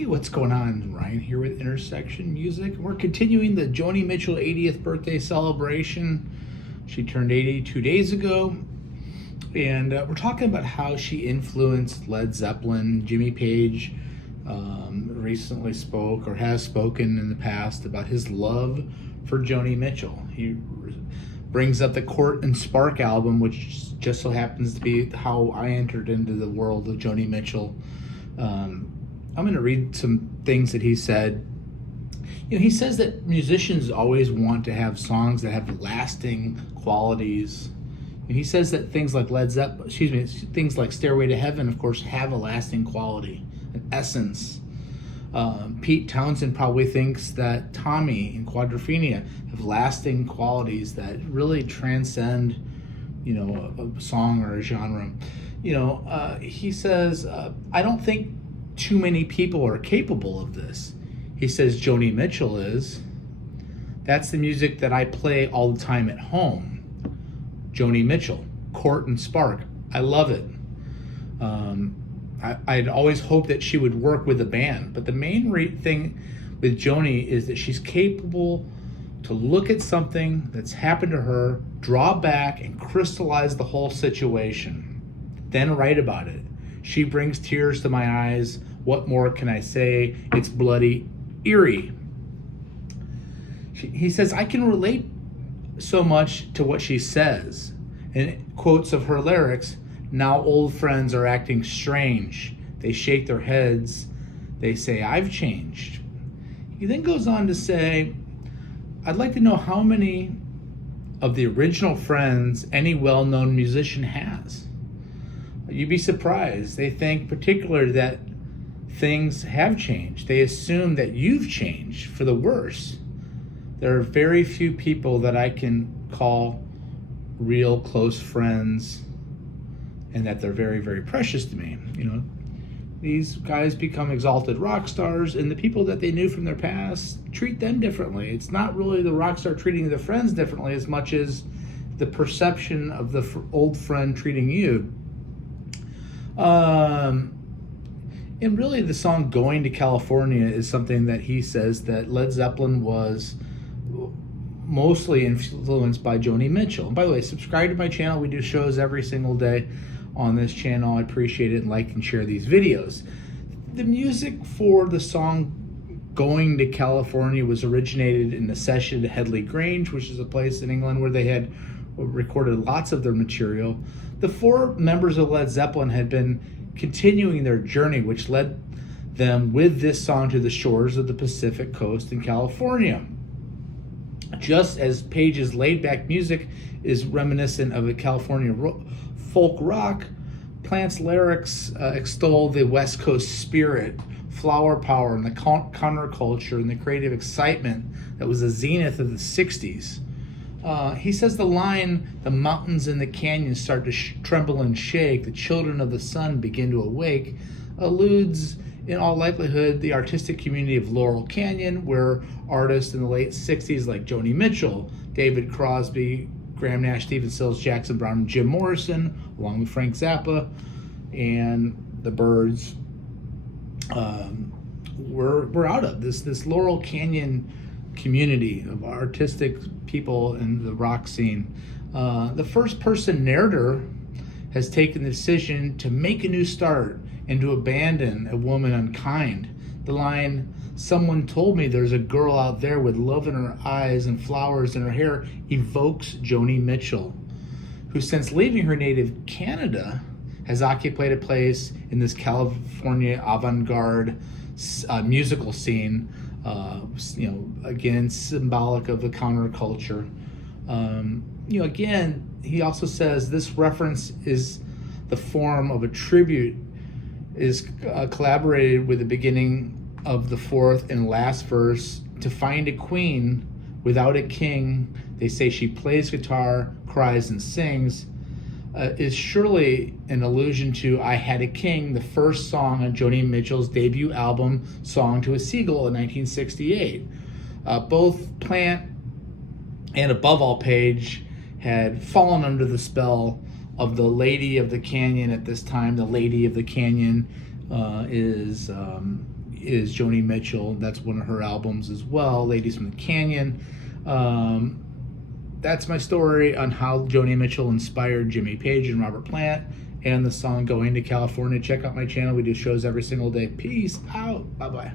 Hey, what's going on? Ryan here with Intersection Music. We're continuing the Joni Mitchell 80th birthday celebration. She turned 80 2 days ago, and we're talking about how she influenced Led Zeppelin. Jimmy Page recently spoke or has spoken in the past about his love for Joni Mitchell. He brings up the Court and Spark album, which just so happens to be how I entered into the world of Joni Mitchell. I'm going to read some things that he said. He says that musicians always want to have songs that have lasting qualities. And he says that things like things like Stairway to Heaven, of course, have a lasting quality, an essence. Pete Townsend probably thinks that Tommy and Quadrophenia have lasting qualities that really transcend, a song or a genre. He says, I don't think too many people are capable of this. He says Joni Mitchell is. That's the music that I play all the time at home. Joni Mitchell, Court and Spark. I love it. I'd always hoped that she would work with a band, but the main thing with Joni is that she's capable to look at something that's happened to her, draw back, and crystallize the whole situation, then write about it. She brings tears to my eyes. What more can I say? It's bloody eerie. He says, I can relate so much to what she says. And quotes of her lyrics, now old friends are acting strange. They shake their heads. They say, I've changed. He then goes on to say, I'd like to know how many of the original friends any well-known musician has. You'd be surprised. They think particularly that things have changed. They assume that you've changed for the worse. There are very few people that I can call real close friends and that they're very, very precious to me. These guys become exalted rock stars, and the people that they knew from their past treat them differently. It's not really the rock star treating their friends differently as much as the perception of the old friend treating you. And really the song Going to California is something that he says that Led Zeppelin was mostly influenced by Joni Mitchell. And by the way, subscribe to my channel. We do shows every single day on this channel. I appreciate it, and like and share these videos. The music for the song Going to California was originated in a session at Headley Grange, which is a place in England where they had recorded lots of their material. The four members of Led Zeppelin had been continuing their journey, which led them with this song to the shores of the Pacific coast in California. Just as Page's laid-back music is reminiscent of a California folk rock, Plant's lyrics extol the West Coast spirit, flower power, and the counterculture and the creative excitement that was the zenith of the 60s. He says the line, the mountains and the canyons start to tremble and shake, the children of the sun begin to awake, alludes in all likelihood the artistic community of Laurel Canyon, where artists in the late 60s like Joni Mitchell, David Crosby, Graham Nash, Stephen Stills, Jackson Browne, and Jim Morrison, along with Frank Zappa and the Byrds, were out of this Laurel Canyon community of artistic people in the rock scene. The first person narrator has taken the decision to make a new start and to abandon a woman unkind. The line, someone told me there's a girl out there with love in her eyes and flowers in her hair, evokes Joni Mitchell, who since leaving her native Canada has occupied a place in this California avant-garde musical scene, again, symbolic of the counterculture. Again, he also says this reference is the form of a tribute, is collaborated with the beginning of the fourth and last verse. To find a queen without a king, they say she plays guitar, cries, and sings, is surely an allusion to I Had a King, the first song on Joni Mitchell's debut album, Song to a Seagull, in 1968. Both Plant and above all Page had fallen under the spell of the Lady of the Canyon at this time. The Lady of the Canyon is is Joni Mitchell. That's one of her albums as well, Ladies from the Canyon. That's my story on how Joni Mitchell inspired Jimmy Page and Robert Plant and the song Going to California. Check out my channel. We do shows every single day. Peace out. Bye-bye.